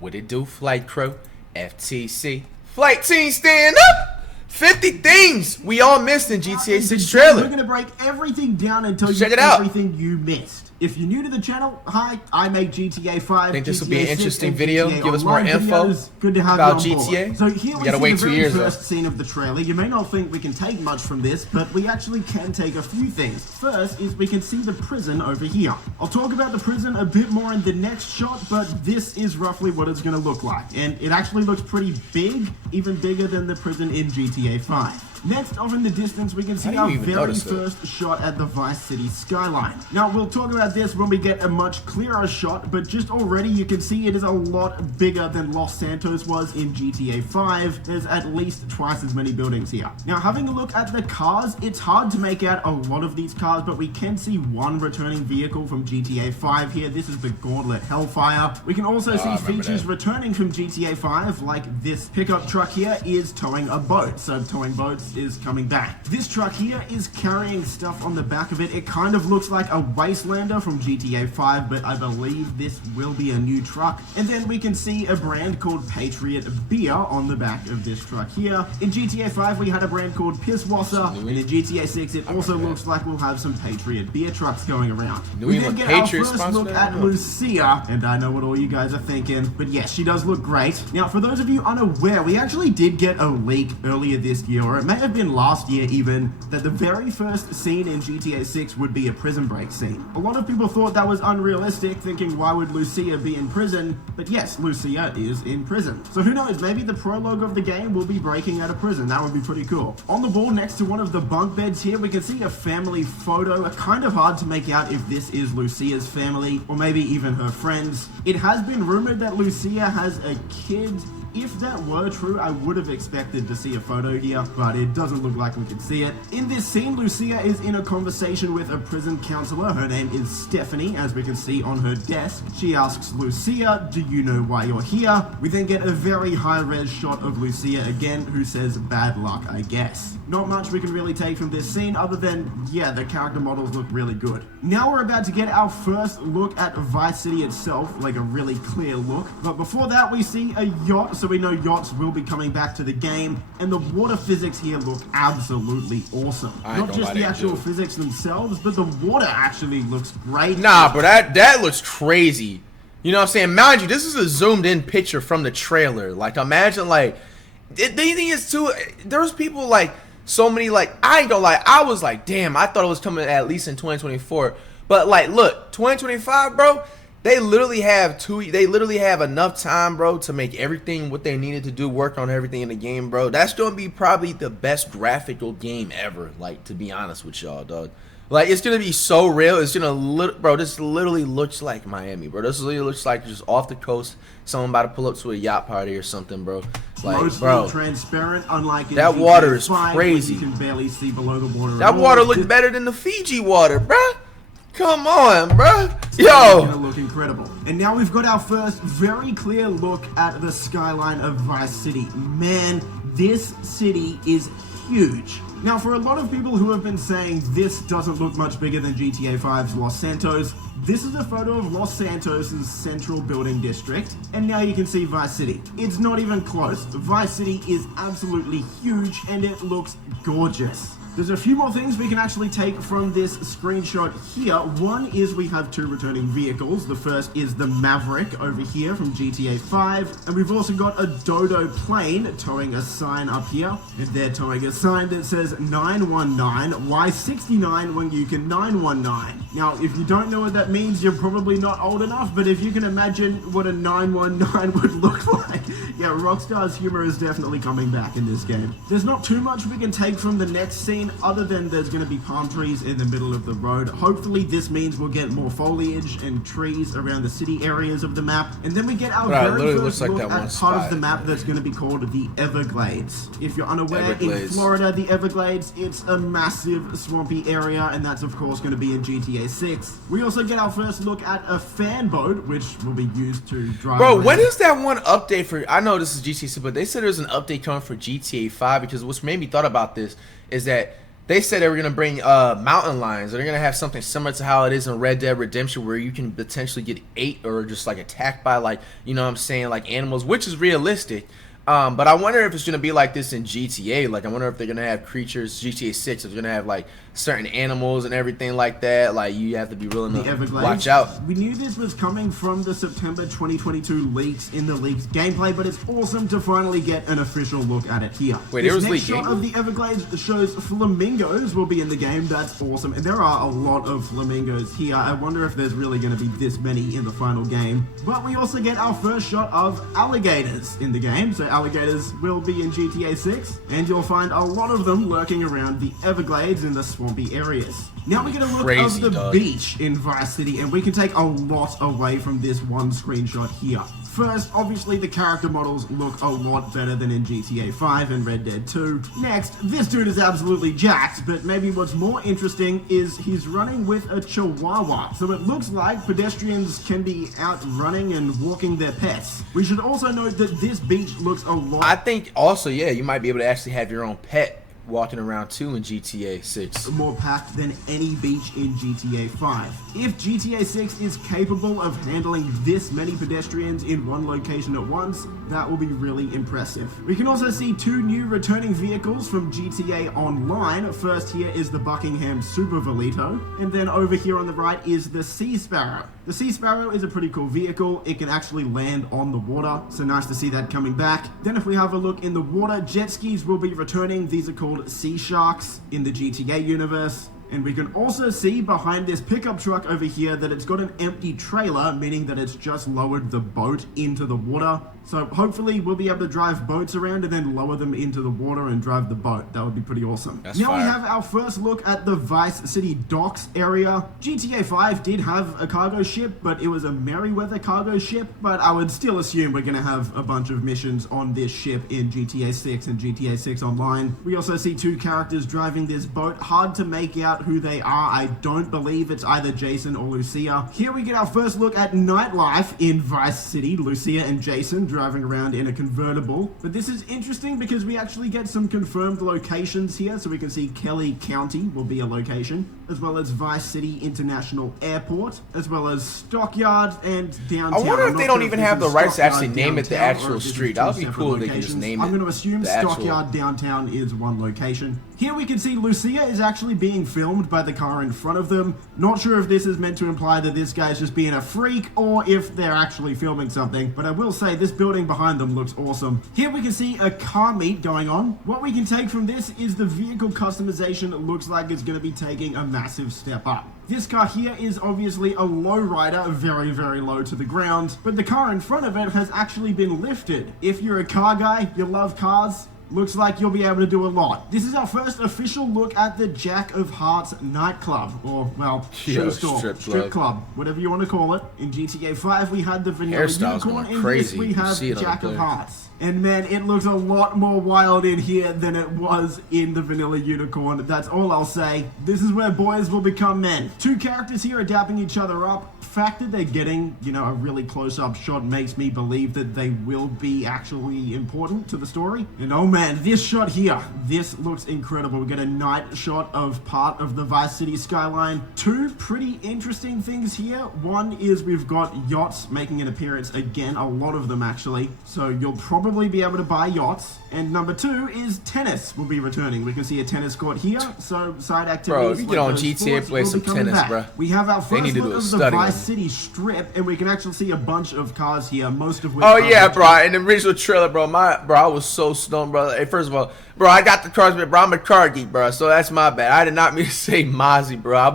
What it do, flight crew? FTC. Flight team, stand up! 50 things we all missed in GTA 6 trailer. We're going to break everything down and tell you out. everything you missed. If you're new to the channel, hi, I make GTA 5. I think this GTA will be an 6, interesting and video. GTA Give us more Online info videos. Good to have about you on GTA. board. So here we gotta see wait the 2 very years, first scene of the trailer. You may not think we can take much from this, but we actually can take a few things. First is we can see the prison over here. I'll talk about the prison a bit more in the next shot, but this is roughly what it's going to look like. And it actually looks pretty big, even bigger than the prison in GTA 5. Next, off in the distance, we can see our very first shot at the Vice City skyline. Now, we'll talk about this when we get a much clearer shot, but just already you can see it is a lot bigger than Los Santos was in GTA 5. There's at least twice as many buildings here. Now, having a look at the cars, it's hard to make out a lot of these cars, but we can see one returning vehicle from GTA 5 here. This is the Gauntlet Hellfire. We can also see features returning from GTA 5, like this pickup truck here is towing a boat, so towing boats is coming back. This truck here is carrying stuff on the back of it. It kind of looks like a Wastelander from GTA 5, but I believe this will be a new truck. And then we can see a brand called Patriot Beer on the back of this truck here. In GTA 5, we had a brand called Pisswasser, and in GTA 6, it also looks like we'll have some Patriot Beer trucks going around. We then get our first look at Lucia, and I know what all you guys are thinking, but yes, she does look great. Now, for those of you unaware, we actually did get a leak earlier this year, or it may have been last year even, that the very first scene in GTA 6 would be a prison break scene. A lot of people thought that was unrealistic, thinking why would Lucia be in prison? But yes, Lucia is in prison. So who knows, maybe the prologue of the game will be breaking out of prison. That would be pretty cool. On the wall next to one of the bunk beds here, we can see a family photo. Kind of hard to make out if this is Lucia's family or maybe even her friends. It has been rumored that Lucia has a kid. If that were true, I would have expected to see a photo here, but it doesn't look like we can see it. In this scene, Lucia is in a conversation with a prison counselor. Her name is Stephanie, as we can see on her desk. She asks Lucia, "Do you know why you're here?" We then get a very high-res shot of Lucia again, who says, "Bad luck, I guess." Not much we can really take from this scene other than, yeah, the character models look really good. Now we're about to get our first look at Vice City itself, like a really clear look. But before that, we see a yacht, so we know yachts will be coming back to the game, and the water physics here look absolutely awesome. Not just the actual physics themselves, but the water actually looks great. Nah, bro, that looks crazy. You know what I'm saying? Mind you, this is a zoomed in picture from the trailer. Like, imagine, like, the thing is, too, there's people, like, so many, like, I ain't gonna lie, I was like, damn, I thought it was coming at least in 2024. But, like, look, 2025, bro, they literally have enough time, bro, to make everything what they needed to do, work on everything in the game, bro. That's gonna be probably the best graphical game ever, like, to be honest with y'all, dog. Like, it's gonna be so real. It's gonna bro, this literally looks like Miami, bro. This literally looks like just off the coast, someone about to pull up to a yacht party or something, bro. Like, mostly bro, transparent, unlike in that GTA water is 5, crazy. You can barely see below the water. That water looks better than the Fiji water, bro. Come on, bro. Yo, it's gonna look incredible. And now we've got our first very clear look at the skyline of Vice City. Man, this city is huge. Now, for a lot of people who have been saying this doesn't look much bigger than GTA 5's Los Santos, this is a photo of Los Santos' central building district, and now you can see Vice City. It's not even close. Vice City is absolutely huge, and it looks gorgeous. There's a few more things we can actually take from this screenshot here. One is we have two returning vehicles. The first is the Maverick over here from GTA 5. And we've also got a Dodo plane towing a sign up here. And they're towing a sign that says 919. Why 69 when you can 919? Now, if you don't know what that means, you're probably not old enough. But if you can imagine what a 919 would look like, yeah, Rockstar's humor is definitely coming back in this game. There's not too much we can take from the next scene, other than there's going to be palm trees in the middle of the road. Hopefully this means we'll get more foliage and trees around the city areas of the map. And then we get our very first look at part of the map that's going to be called the Everglades. If you're unaware, in Florida, the Everglades, it's a massive swampy area, and that's of course going to be in GTA 6. We also get our first look at a fan boat, which will be used to drive around. When is that one update for, I know this is GTA 6, but they said there's an update coming for GTA 5, because what's made me thought about this is that they said they were gonna bring mountain lions. They're gonna have something similar to how it is in Red Dead Redemption, where you can potentially get ate or just like attacked by like, you know what I'm saying, like animals, which is realistic. But I wonder if it's gonna be like this in GTA. Like, I wonder if they're gonna have creatures. GTA 6 is gonna have like certain animals and everything like that. Like, you have to be willing to watch out. We knew this was coming from the September 2022 leaks in the leaked gameplay, but it's awesome to finally get an official look at it here. Wait, this there was next leaked shot gameplay? of the Everglades shows flamingos will be in the game. That's awesome, and there are a lot of flamingos here. I wonder if there's really going to be this many in the final game. But we also get our first shot of alligators in the game. So alligators will be in GTA 6, and you'll find a lot of them lurking around the Everglades in the swampy areas. Now we get a look Crazy, of the dog. beach in Vice City, and we can take a lot away from this one screenshot here. First, obviously the character models look a lot better than in GTA 5 and Red Dead 2. Next, this dude is absolutely jacked, but maybe what's more interesting is he's running with a chihuahua. So it looks like pedestrians can be out running and walking their pets. We should also note that this beach looks a lot... I think also, yeah, you might be able to actually have your own pet walking around too in GTA 6. more packed than any beach in GTA 5. If GTA 6 is capable of handling this many pedestrians in one location at once, that will be really impressive. We can also see two new returning vehicles from GTA Online. First here is the Buckingham Super Velito, and then over here on the right is the Sea Sparrow. The Sea Sparrow is a pretty cool vehicle. It can actually land on the water, so nice to see that coming back. Then if we have a look in the water, jet skis will be returning. These are called Sea Sharks in the GTA universe. And we can also see behind this pickup truck over here that it's got an empty trailer, meaning that it's just lowered the boat into the water. So hopefully we'll be able to drive boats around and then lower them into the water and drive the boat. That would be pretty awesome. That's now fire. we have our first look at the Vice City docks area. GTA 5 did have a cargo ship, but it was a Merryweather cargo ship. But I would still assume we're going to have a bunch of missions on this ship in GTA 6 and GTA 6 Online. We also see two characters driving this boat. Hard to make out who they are. I don't believe it's either Jason or Lucia. Here we get our first look at nightlife in Vice City. Lucia and Jason driving around in a convertible. But this is interesting because we actually get some confirmed locations here. So we can see Kelly County will be a location, as well as Vice City International Airport, as well as Stockyard and downtown. I wonder if I'm they not don't sure even this have is the rights to Stockyard actually name it the downtown or actual if this is street. two That would be separate cool if they could just locations. name it I'm going to assume the actual- Stockyard downtown is one location. Here we can see Lucia is actually being filmed by the car in front of them. Not sure if this is meant to imply that this guy's just being a freak or if they're actually filming something, but I will say this building behind them looks awesome. Here we can see a car meet going on. What we can take from this is the vehicle customization looks like it's going to be taking a massive step up. This car here is obviously a lowrider, very, very low to the ground, but the car in front of it has actually been lifted. If you're a car guy, you love cars, looks like you'll be able to do a lot. This is our first official look at the Jack of Hearts nightclub, or, well, Yo, showstore, strip club, whatever you want to call it. In GTA 5, we had the Vanilla Hairstyle's Unicorn. going In crazy. this, we You have see it on Jack the of player. Hearts. And man, it looks a lot more wild in here than it was in the Vanilla Unicorn. That's all I'll say. This is where boys will become men. Two characters here are dapping each other up. Fact that they're getting, you know, a really close-up shot makes me believe that they will be actually important to the story. And oh man, this shot here, this looks incredible. We get a night shot of part of the Vice City skyline. Two pretty interesting things here. One is we've got yachts making an appearance again, a lot of them actually. So you'll probably be able to buy yachts. And number two is tennis will be returning. We can see a tennis court here. So side activities. Bro, if you get on those GTA, sports play will some be coming tennis, back. bro. We have our They first need to look do a of the study on Vice it. City Strip, and we can actually see a bunch of cars here, most of which Oh are yeah, electric. bro. In the original trailer, bro, I was so stoned, bro. Hey, first of all, bro, I got the cars, bro. I'm a car geek, bro. So that's my bad. I did not mean to say Mozzie, bro. I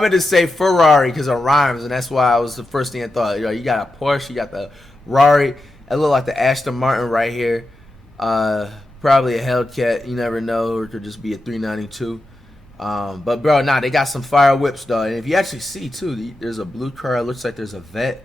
meant to say Ferrari because it rhymes, and that's why I was the first thing I thought. You know, you got a Porsche, you got the Rari. It look like the Aston Martin right here. Probably a Hellcat. You never know, or it could just be a 392. But bro, nah, they got some fire whips though, and if you actually see too, there's a blue car. It looks like there's a vet.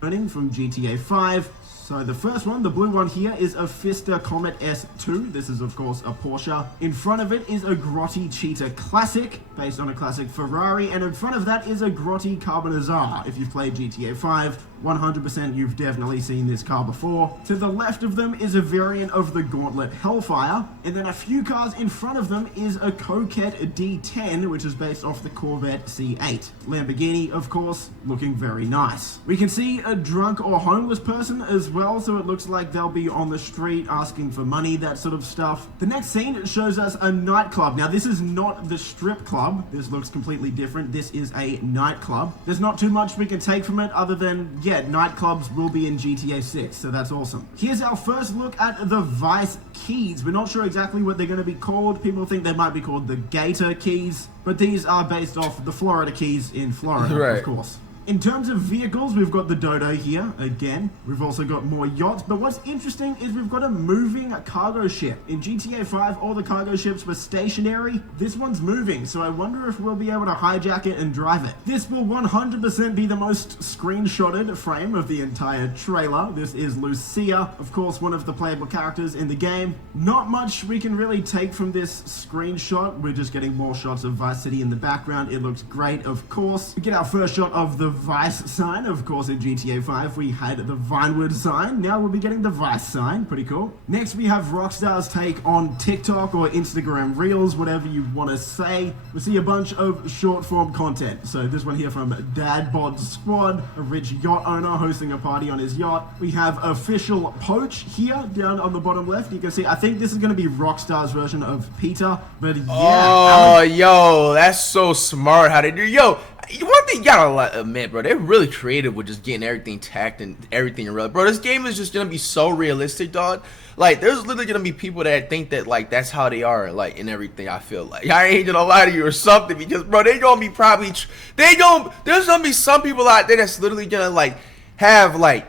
Running from GTA 5. So the first one, the blue one here, is a Fisker Comet S2. This is of course a Porsche. In front of it is a Grotti Cheetah Classic, based on a classic Ferrari, and in front of that is a Grotti Carbonazar. If you've played GTA 5, 100% you've definitely seen this car before. To the left of them is a variant of the Gauntlet Hellfire, and then a few cars in front of them is a Coquette D10, which is based off the Corvette C8. Lamborghini, of course, looking very nice. We can see a drunk or homeless person as well, so it looks like they'll be on the street asking for money, that sort of stuff. The next scene shows us a nightclub. Now, this is not the strip club. This looks completely different. This is a nightclub. There's not too much we can take from it other than, yeah, nightclubs will be in GTA 6, so that's awesome. Here's our first look at the Vice keys. We're not sure exactly what they're going to be called. People think they might be called the Gator keys, but these are based off the Florida keys in Florida, right, of course. In terms of vehicles, we've got the Dodo here, again. We've also got more yachts, but what's interesting is we've got a moving cargo ship. In GTA 5, all the cargo ships were stationary. This one's moving, so I wonder if we'll be able to hijack it and drive it. This will 100% be the most screenshotted frame of the entire trailer. This is Lucia, of course, one of the playable characters in the game. Not much we can really take from this screenshot. We're just getting more shots of Vice City in the background. It looks great, of course. We get our first shot of the Vice sign. Of course, in GTA 5 we had the Vinewood sign. Now we'll be getting the Vice sign. Pretty cool. Next we have Rockstar's take on TikTok or Instagram Reels, whatever you want to say. We see a bunch of short form content. So this one here from Dad Bod Squad, a rich yacht owner hosting a party on his yacht. We have Official Poach here down on the bottom left. You can see, I think this is going to be Rockstar's version of Peter, but yeah. Oh, yo, that's so smart how they do. Yo, one thing you gotta admit, bro, they're really creative with just getting everything tacked and everything real. Bro, this game is just gonna be so realistic, dog. Like, there's literally gonna be people that think that, like, that's how they are, like, in everything. I feel like I ain't gonna lie to you or something, because, bro, they gonna be probably there's gonna be some people out there that's literally gonna, like, have, like,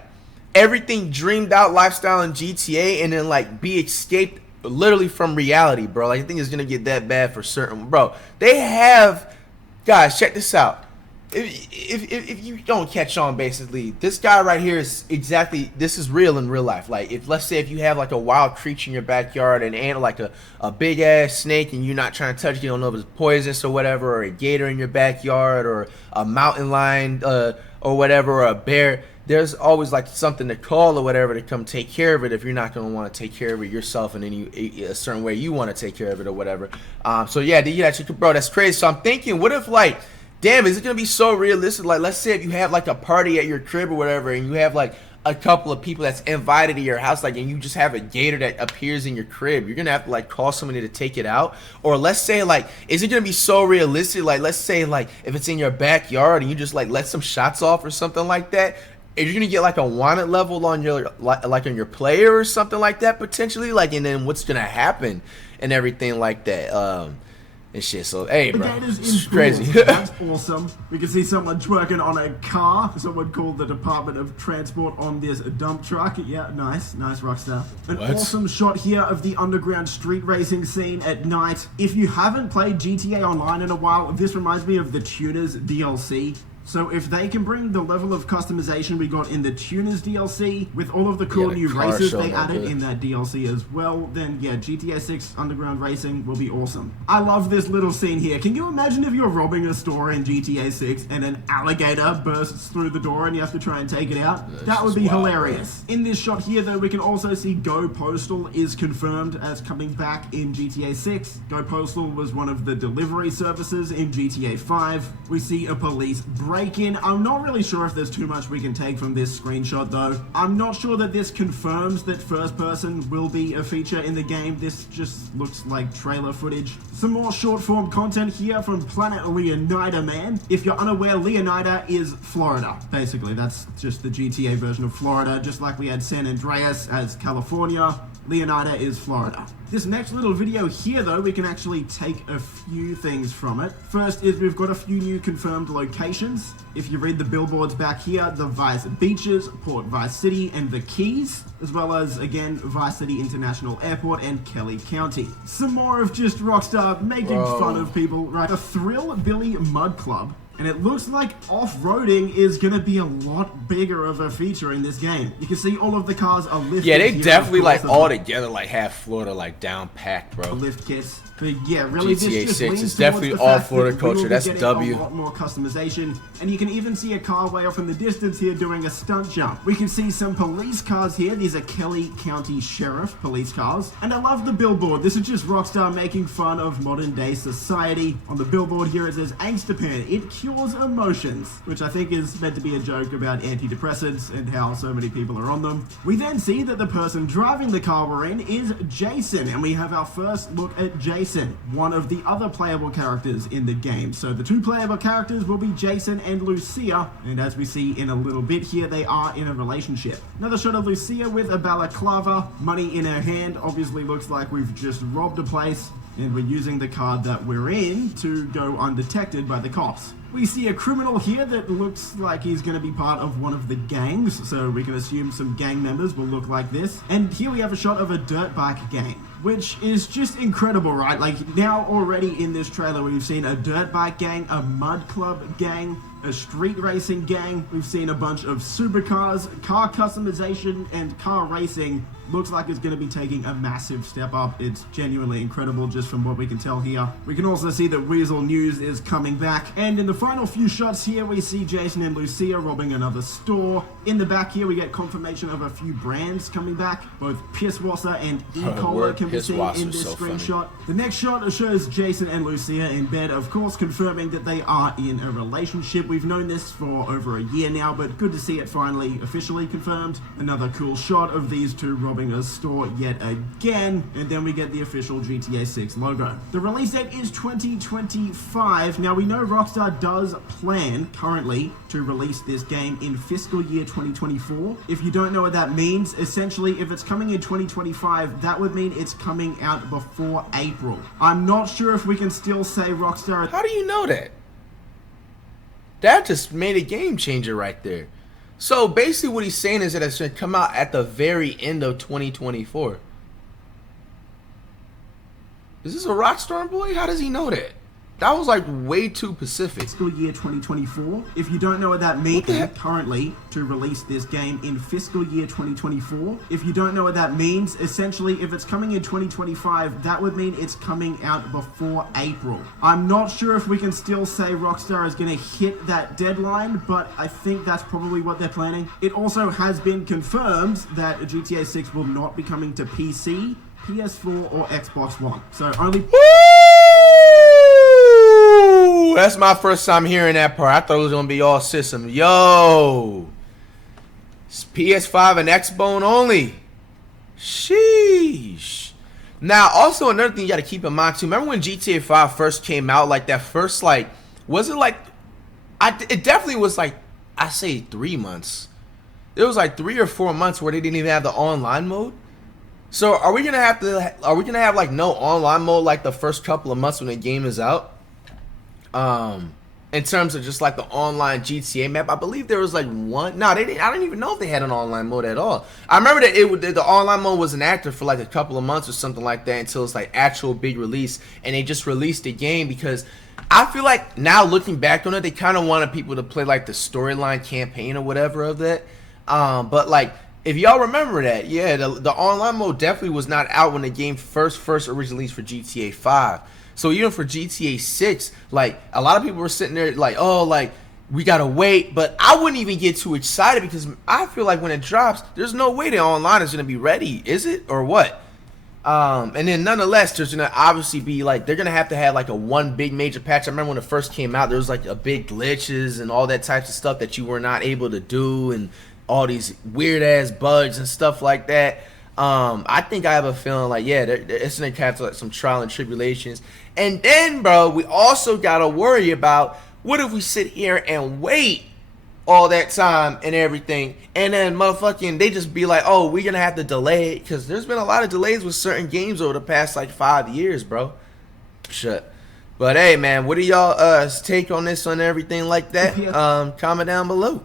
everything dreamed out lifestyle in GTA and then, like, be escaped literally from reality, bro. Like, I think it's gonna get that bad for certain, bro. They have, guys, check this out. If you don't catch on, basically, this guy right here is exactly, this is real in real life. Like, if, let's say, if you have like a wild creature in your backyard, and like a big ass snake, and you're not trying to touch it, you don't know if it's poisonous or whatever, or a gator in your backyard, or a mountain lion, or whatever, or a bear, there's always like something to call or whatever to come take care of it if you're not going to want to take care of it yourself in a certain way you want to take care of it or whatever. So yeah, bro, that's crazy. So I'm thinking, what if, like, damn, is it gonna be so realistic? Like, let's say if you have like a party at your crib or whatever, and you have like a couple of people that's invited to your house, like, and you just have a gator that appears in your crib, you're gonna have to like call somebody to take it out. Or let's say, like, is it gonna be so realistic? Like, let's say, like, if it's in your backyard and you just like let some shots off or something like that, if you're gonna get like a wanted level on your like on your player or something like that potentially, like, and then what's gonna happen and everything like that. And shit, so hey, bro, it's crazy. That's awesome. We can see someone twerking on a car. Someone called the Department of Transport on this dump truck. Yeah, nice, Rockstar. An awesome shot here of the underground street racing scene at night. If you haven't played GTA Online in a while, this reminds me of the Tuners DLC. So if they can bring the level of customization we got in the Tuners DLC with all of the cool new races they added in that DLC as well, then yeah, GTA 6 Underground Racing will be awesome. I love this little scene here. Can you imagine if you're robbing a store in GTA 6 and an alligator bursts through the door and you have to try and take it out? That would be hilarious. In this shot here though, we can also see Go Postal is confirmed as coming back in GTA 6. Go Postal was one of the delivery services in GTA 5. We see a police break-in. I'm not really sure if there's too much we can take from this screenshot though. I'm not sure that this confirms that first person will be a feature in the game. This just looks like trailer footage. Some more short form content here from Planet Leonida Man. If you're unaware, Leonida is Florida. Basically, that's just the GTA version of Florida. Just like we had San Andreas as California, Leonida is Florida. This next little video here though, we can actually take a few things from it. First is we've got a few new confirmed locations. If you read the billboards back here, the Vice Beaches, Port Vice City, and the Keys, as well as, again, Vice City International Airport and Kelly County. Some more of just Rockstar making fun of people, right? The Thrill Billy Mud Club. And it looks like off-roading is going to be a lot bigger of a feature in this game. You can see all of the cars are lifted. Yeah, they definitely, like, all together, like, have Florida, like, down packed, bro. Lift kits. But yeah, really, GTA this just 6 leans is definitely towards all the fact Florida that we will culture. be That's getting W. a lot more customization, and you can even see a car way off in the distance here doing a stunt jump. We can see some police cars here. These are Kelly County Sheriff police cars, and I love the billboard. This is just Rockstar making fun of modern day society. On the billboard here it says Angstapan, it cures emotions, which I think is meant to be a joke about antidepressants and how so many people are on them. We then see that the person driving the car we're in is Jason, and we have our first look at Jason, one of the other playable characters in the game. So the two playable characters will be Jason and Lucia, and as we see in a little bit here, they are in a relationship. Another shot of Lucia with a balaclava, money in her hand. Obviously looks like we've just robbed a place, and we're using the card that we're in to go undetected by the cops. We see a criminal here that looks like he's going to be part of one of the gangs, so we can assume some gang members will look like this. And here we have a shot of a dirt bike gang, which is just incredible, right? Like, now already in this trailer we've seen a dirt bike gang, a mud club gang, a street racing gang. We've seen a bunch of supercars, car customization, and car racing. Looks like it's going to be taking a massive step up. It's genuinely incredible just from what we can tell here. We can also see that Weasel News is coming back. And in the final few shots here, we see Jason and Lucia robbing another store. In the back here, we get confirmation of a few brands coming back. Both Pisswasser and E-Cola can be seen in this screenshot. The next shot shows Jason and Lucia in bed, of course, confirming that they are in a relationship. We've known this for over a year now, but good to see it finally officially confirmed. Another cool shot of these two robbing a store yet again, and then we get the official GTA 6 logo. The release date is 2025. Now, we know Rockstar does plan currently to release this game in fiscal year 2024. If you don't know what that means, essentially, if it's coming in 2025, that would mean it's coming out before April. I'm not sure if we can still say Rockstar... How do you know that? That just made a game changer right there. So basically what he's saying is that it's going to come out at the very end of 2024. Is this a Rockstar boy? How does he know that? That was like way too Pacific. Fiscal year 2024. If you don't know what that means, currently to release this game in fiscal year 2024. If you don't know what that means, essentially, if it's coming in 2025, that would mean it's coming out before April. I'm not sure if we can still say Rockstar is going to hit that deadline, but I think that's probably what they're planning. It also has been confirmed that GTA 6 will not be coming to PC, PS4, or Xbox One. So only... Ooh, that's my first time hearing that part. I thought it was going to be all system. Yo. It's PS5 and Xbone only. Sheesh. Now, also another thing you got to keep in mind too. Remember when GTA 5 first came out? Like that first, like, was it like, it definitely was like, I say 3 months. It was like 3 or 4 months where they didn't even have the online mode. So are we gonna have like no online mode like the first couple of months when the game is out? In terms of just like the online GTA map, I believe there was like one. No, they didn't. I don't even know if they had an online mode at all. I remember that the online mode wasn't active for like a couple of months or something like that until it's like actual big release, and they just released the game because I feel like now looking back on it, they kind of wanted people to play like the storyline campaign or whatever of that. But like, if y'all remember that, yeah, the online mode definitely was not out when the game first originally released for GTA 5. So even for GTA 6, like, a lot of people were sitting there like, oh, like, we gotta wait. But I wouldn't even get too excited because I feel like when it drops, there's no way the online is gonna be ready, is it, or what? And then nonetheless, there's gonna obviously be like, they're gonna have to have like a one big major patch. I remember when it first came out, there was like a big glitches and all that types of stuff that you were not able to do, and all these weird ass bugs and stuff like that. I think I have a feeling like, yeah, it's gonna have like some trial and tribulations. And then, bro, we also gotta worry about what if we sit here and wait all that time and everything, and then motherfucking they just be like, oh, we're gonna have to delay it, because there's been a lot of delays with certain games over the past like 5 years, bro. Shut. But hey, man, what are y'all take on this and everything like that? Comment down below.